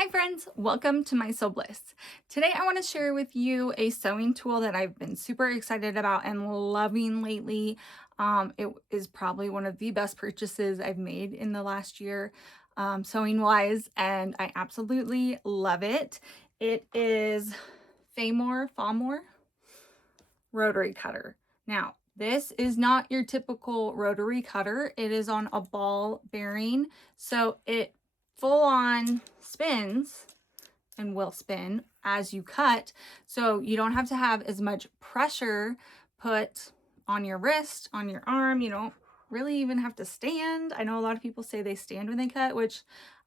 Hi friends, welcome to my Sew Bliss. Today I want to share with you a sewing tool that I've been super excited about and loving lately. It is probably one of the best purchases I've made in the last year, sewing wise, and I absolutely love it. It is Famore Rotary Cutter. Now, this is not your typical rotary cutter. It is on a ball bearing, so it full on spins and will spin as you cut, so you don't have to have as much pressure put on your wrist, on your arm. You don't really even have to stand. I know a lot of people say they stand when they cut, which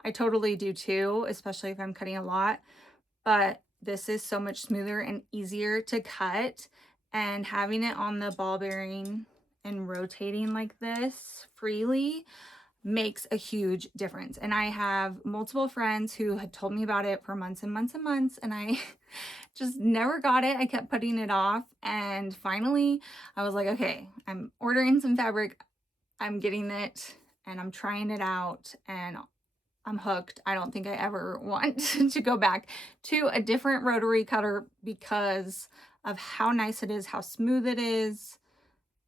I totally do too, especially if I'm cutting a lot, but this is so much smoother and easier to cut, and having it on the ball bearing and rotating like this freely makes a huge difference. And I have multiple friends who had told me about it for months and months and months, and I just never got it. I kept putting it off, and finally I was like, okay, I'm ordering some fabric, I'm getting it, and I'm trying it out, and I'm hooked. I don't think I ever want to go back to a different rotary cutter because of how nice it is, how smooth it is.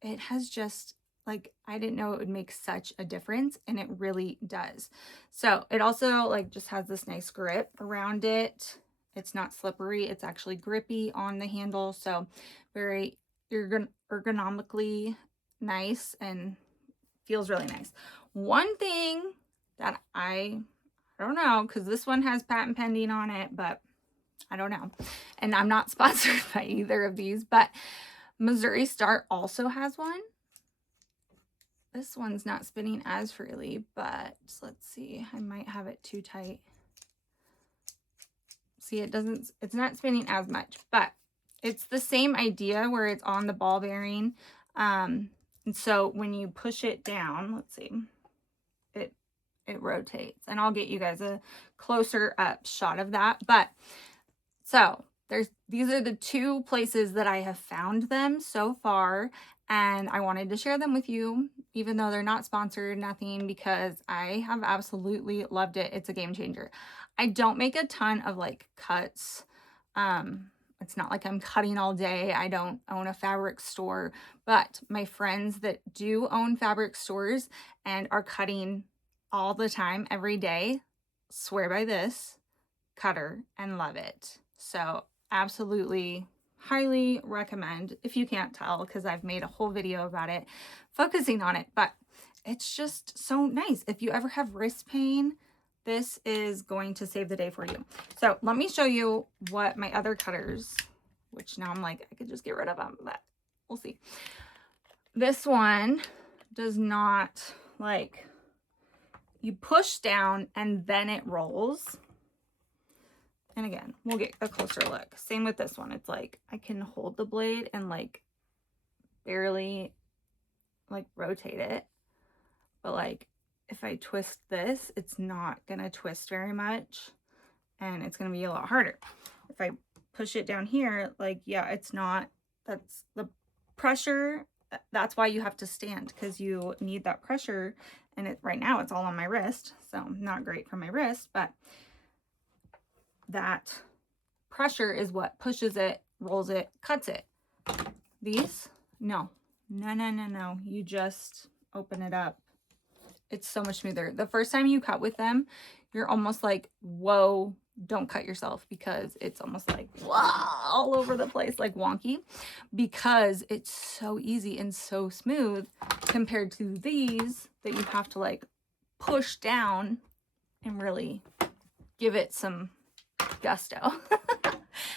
It has just, like, I didn't know it would make such a difference, and it really does. So it also like just has this nice grip around it. It's not slippery, it's actually grippy on the handle, so very ergonomically nice and feels really nice. One thing that I don't know, because this one has patent pending on it, but I don't know, and I'm not sponsored by either of these, but Missouri Star also has one. This one's not spinning as freely, but let's see, I might have it too tight. See, it's not spinning as much, but it's the same idea where it's on the ball bearing. And so when you push it down, let's see, it rotates, and I'll get you guys a closer up shot of that. But so these are the two places that I have found them so far, and I wanted to share them with you, even though they're not sponsored, nothing, because I have absolutely loved it. It's a game changer. I don't make a ton of like cuts. It's not like I'm cutting all day. I don't own a fabric store, but my friends that do own fabric stores and are cutting all the time, every day, swear by this cutter and love it. So absolutely highly recommend, if you can't tell, because I've made a whole video about it focusing on it, but it's just so nice. If you ever have wrist pain, this is going to save the day for you. So let me show you what my other cutters, which now I'm like, I could just get rid of them, but we'll see. This one does not, like, you push down and then it rolls. And again, we'll get a closer look. Same with this one. It's like I can hold the blade and like barely like rotate it. But like if I twist this, it's not gonna twist very much, and it's gonna be a lot harder. If I push it down here, like, yeah, it's not, that's the pressure. That's why you have to stand, because you need that pressure. And it right now it's all on my wrist, so not great for my wrist, but that pressure is what pushes it, rolls it, cuts it. These, no. You just open it up. It's so much smoother. The first time you cut with them, you're almost like, whoa, don't cut yourself, because it's almost like, wow, all over the place, like wonky, because it's so easy and so smooth compared to these that you have to like push down and really give it some gusto.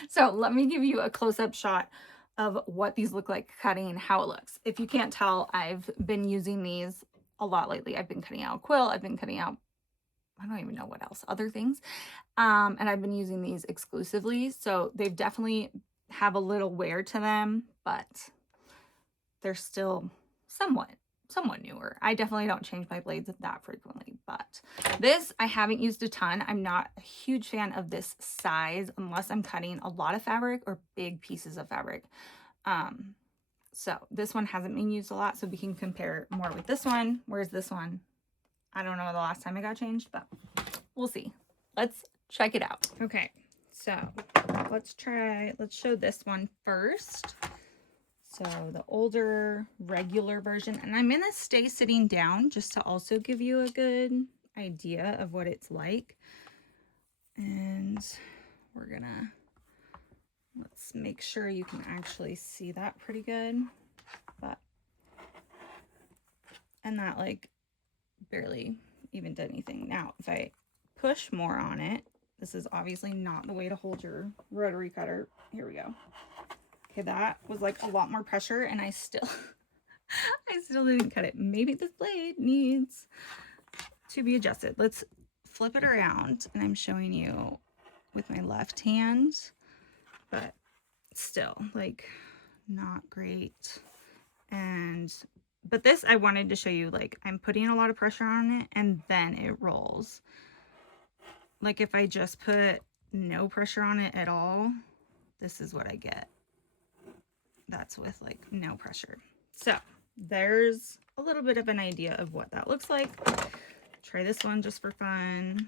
So let me give you a close-up shot of what these look like cutting, how it looks. If you can't tell, I've been using these a lot lately. I've been cutting out quill, I've been cutting out, I don't even know what else, other things. And I've been using these exclusively. So they've definitely have a little wear to them, but they're still somewhat newer. I definitely don't change my blades that frequently, but this I haven't used a ton. I'm not a huge fan of this size unless I'm cutting a lot of fabric or big pieces of fabric. So this one hasn't been used a lot, so we can compare more with this one. Whereas this one, I don't know the last time it got changed, but we'll see. Let's check it out. Okay, so let's show this one first. So the older regular version, and I'm gonna stay sitting down just to also give you a good idea of what it's like. And let's make sure you can actually see that pretty good. And that like barely even did anything. Now, if I push more on it, this is obviously not the way to hold your rotary cutter. Here we go. Okay, that was like a lot more pressure, and I still didn't cut it. Maybe this blade needs to be adjusted. Let's flip it around, and I'm showing you with my left hand, but still like not great. But this, I wanted to show you, like, I'm putting a lot of pressure on it and then it rolls. Like if I just put no pressure on it at all, this is what I get. That's with like no pressure. So there's a little bit of an idea of what that looks like. Try this one just for fun.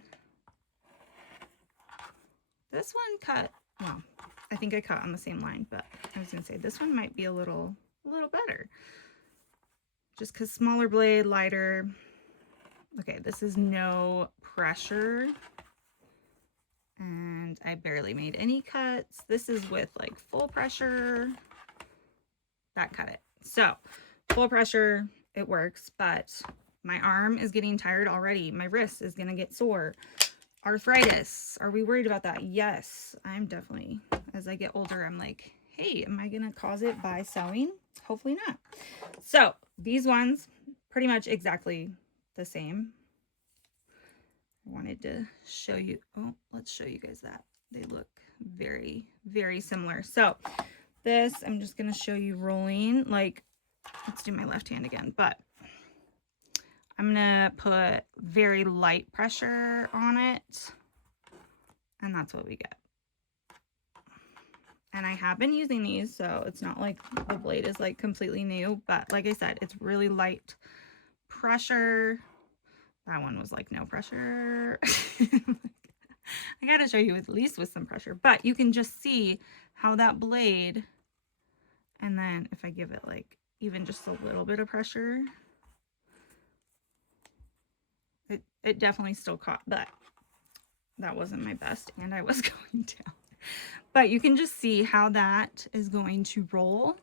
This one cut, well, I think I cut on the same line, but I was gonna say this one might be a little better. Just because smaller blade, lighter. Okay, this is no pressure. And I barely made any cuts. This is with like full pressure. That cut it. So full pressure, it works, but my arm is getting tired already. My wrist is gonna get sore. Arthritis, are we worried about that? Yes, I'm definitely, as I get older, I'm like, hey, am I gonna cause it by sewing? Hopefully not. So these ones, pretty much exactly the same. I wanted to show you, oh, let's show you guys that. They look very, very similar. So this, I'm just gonna show you rolling, like, let's do my left hand again, but I'm gonna put very light pressure on it, and that's what we get. And I have been using these, so it's not like the blade is like completely new, but like I said, it's really light pressure. That one was like no pressure. I gotta show you at least with some pressure, but you can just see how that blade, and then if I give it like even just a little bit of pressure, it definitely still caught, but that wasn't my best, and I was going down. But you can just see how that is going to roll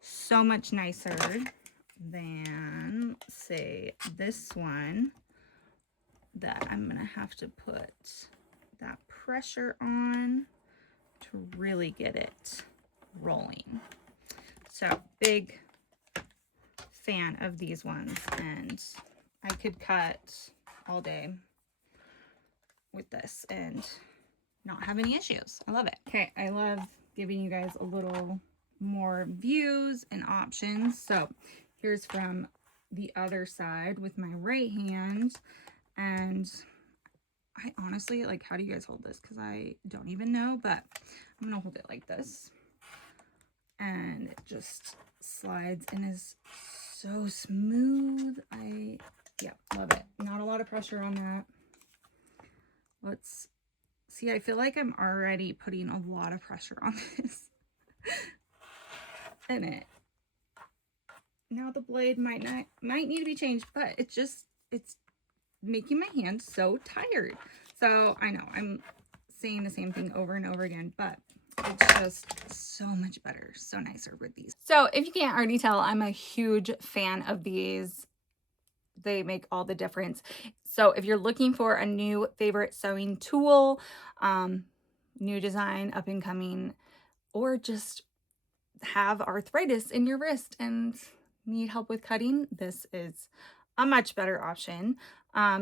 so much nicer than, say, this one that I'm gonna have to put that pressure on to really get it rolling. So big fan of these ones, and I could cut all day with this and not have any issues. I love it. Okay, I love giving you guys a little more views and options. So here's from the other side with my right hand, and I honestly, like, how do you guys hold this? Because I don't even know, but I'm gonna hold it like this, and it just slides and is so smooth. Yeah, love it. Not a lot of pressure on that. Let's see, I feel like I'm already putting a lot of pressure on this. And now the blade might need to be changed, but it's making my hand so tired. So I know I'm saying the same thing over and over again, but it's just so much better, so nicer with these. So if you can't already tell, I'm a huge fan of these. They make all the difference. So if you're looking for a new favorite sewing tool, new design, up and coming, or just have arthritis in your wrist and need help with cutting, this is a much better option.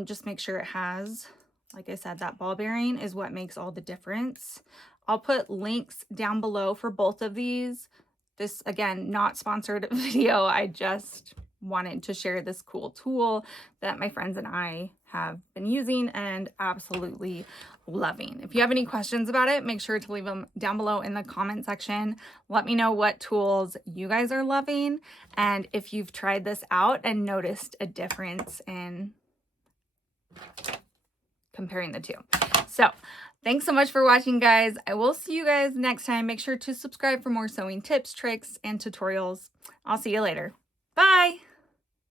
Just make sure it has, like I said, that ball bearing is what makes all the difference. I'll put links down below for both of these. This, again, not sponsored video. I just wanted to share this cool tool that my friends and I have been using and absolutely loving. If you have any questions about it, make sure to leave them down below in the comment section. Let me know what tools you guys are loving, and if you've tried this out and noticed a difference in comparing the two. So Thanks so much for watching, guys. I will see you guys next time. Make sure to subscribe for more sewing tips, tricks, and tutorials. I'll see you later. Bye!